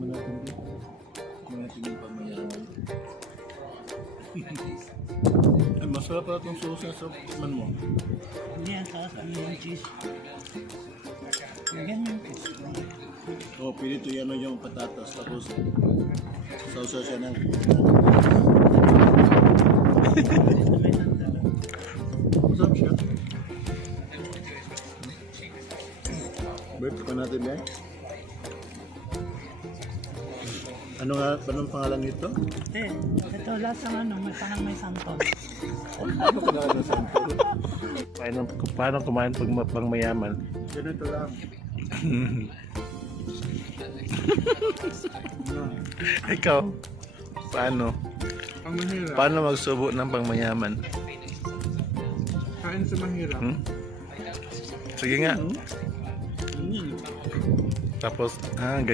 Manating yung pamayaman. Ay, masarap pala itong sauce na sa man mo. Hindi yan, taas ano yung cheese. Lagyan yung cheese. Oo, pinito yan yung patatas. Tapos, sausa siya ng... Masarap siya. Bert, pa natin ba? Ano nga, anong pangalan nito? Ito lahat ng ano, may parang may santol. Ano pangalan ng sample? Paano kumain pag pang mayaman? Ganito lang. Ikaw, paano? Ang mahirap. Paano magsubo ng pangmayaman? Kain sa mahirap. Sige nga. Tapos, ganyan.